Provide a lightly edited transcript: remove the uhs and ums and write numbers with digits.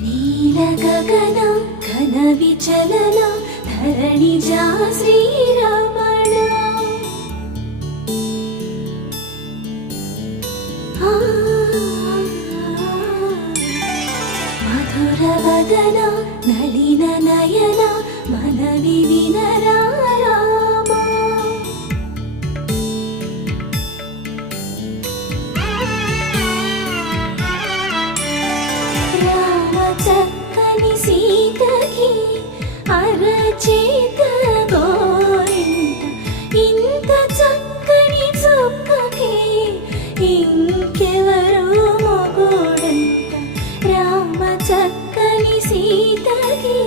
నీల గగన ఘన విచలన ధరణిజా శ్రీరమణ మధుర వదన నళిన నయన మనవి వినరా రామా చక్కని సీతకి అరచేత గోరింట ఇంత చక్కని చుక్కకి ఇంకెవరు మొగుడంట రామ చక్కని సీతకి